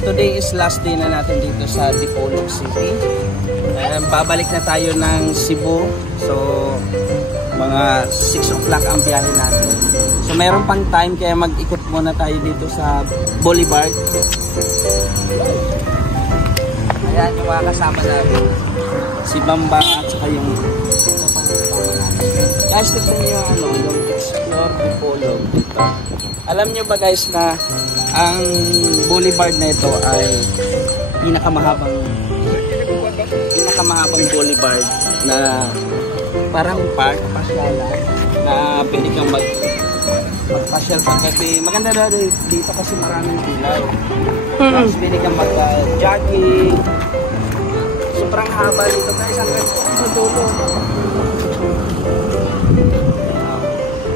today is last day na natin dito sa Dipolog City. Babalik na tayo ng Cebu. So, mga 6 o'clock ang biyahe natin. So, mayroon pang time kaya mag-ikot muna tayo dito sa Boulevard. Ayan, yung mga kasama natin. Si Bamba at saka yung kasama natin. Guys, tignan nyo yung Explore Dipolog dito. Alam nyo ba guys na ang boulevard na ito ay pinakamahabang boulevard na parang park, pasyalan na pwede kang magpasyal paggabi. Maganda na dito kasi maraming ilaw. Tapos pwede kang mag-jogging. Sobrang haba dito guys. Hanggang sa dulo.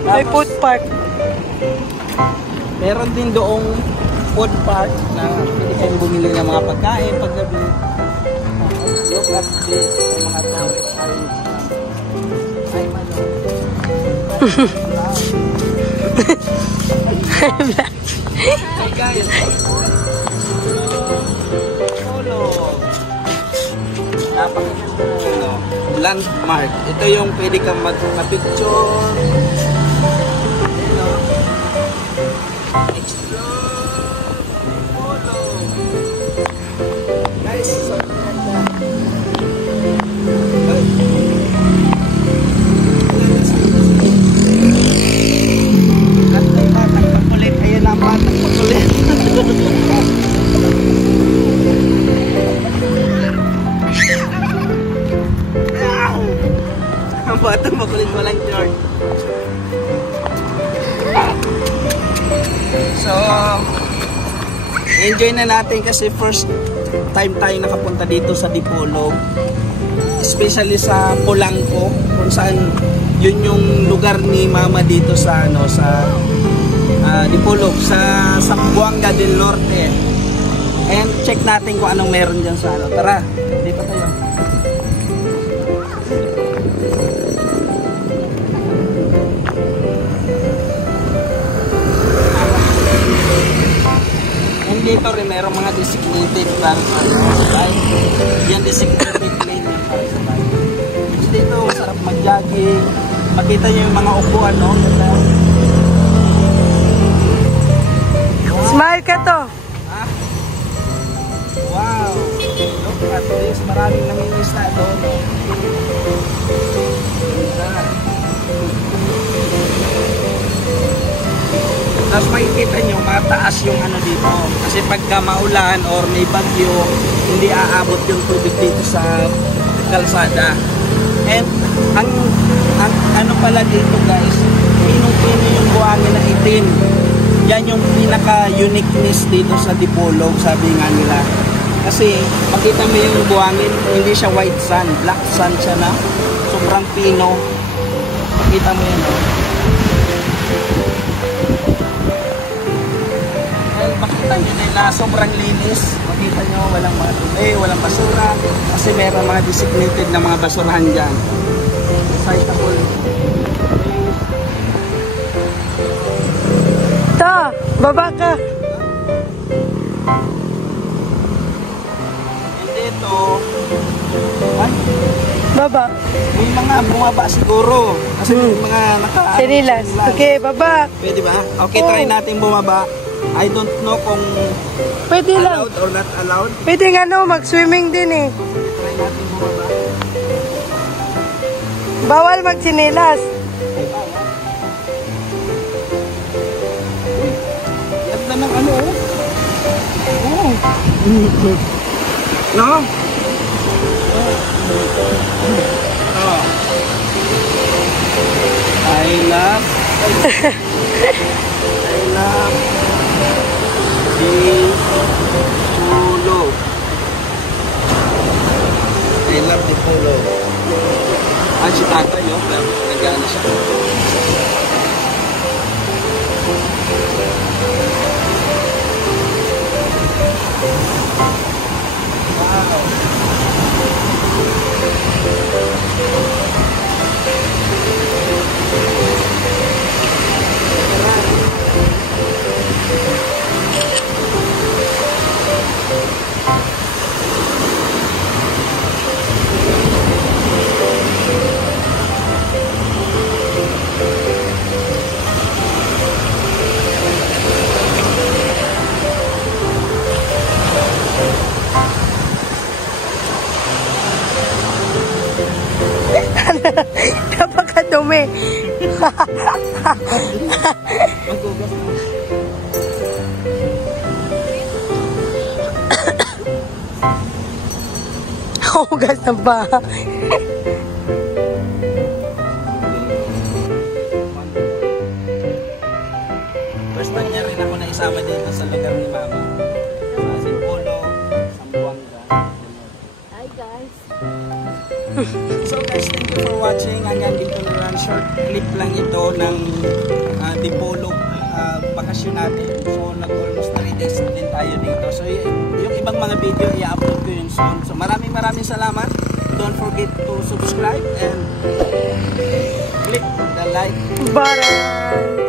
May food park. Meron din doong food park na pwede kayong bumili ng mga pagkain paggabi. Look at this. Mga towers ay malo. Hi guys. Solo. Napakaganda landmark. Ito yung pwede kang mag-picture. Ang bata makulit walang George. So, enjoy na natin kasi first time tayo nakapunta dito sa Dipolog. Especially sa Polanco, kung saan yun yung lugar ni Mama dito sa Dipolog, sa Zamboanga del Norte. And check natin kung anong meron dyan sa ano. Tara, dito tayo. And dito rin merong mga designated para sa bike. Yan designated lane yan para sa bike. Tapos dito, sarap mag-jogging. Makita nyo yung mga upuan, no? Smile ka to. Ha? Wow! Look at this. Maraming nanginis na doon. Tapos makikita nyo, mataas yung ano dito. Kasi pagka maulan or may bagyo, hindi aabot yung tubig dito sa kalsada. And ang ano pala dito guys, pinong-pino yung buhangin na itim. Yan yung pinaka-uniqueness dito sa Dipolog, sabi nga nila. Kasi makita mo yung buhangin, hindi siya white sand, black sand siya na. Sobrang pino. Makita mo yun, no? And makita nyo nila, sobrang linis. Makita nyo, walang mga tubig, walang basura. Kasi meron mga designated na mga basurahan dyan. Recyclable. Baba ka. And dito, ay, Baba. may mga bumaba siguro. Kasi may mga Sinilas. Okay, baba. Pwede ba? Okay, try natin bumaba. I don't know kung Pwede lang. allowed or not allowed. Pwede nga no, mag-swimming din eh. Try natin bumaba. Bawal mag-sinilas. Ganda ng ano, oh. No? Oh. I love Dipolog. I love Dipolog. Ah, si tatay yun, pero nag-ano siya. Maghugas na. Hugas ng bahay. First time niya rin ako na isama dito sa lugar ni Mama. Sa Sipolo, Zamboanga. Hi guys. So guys, thank you for watching. Hanggang dito na lang, short clip lang ito ng Dipolog bakasyon natin. So nag-almost 3 days din tayo dito. So yung ibang mga video i-upload ko yun soon. So maraming salamat. Don't forget to subscribe and click the like. Bye.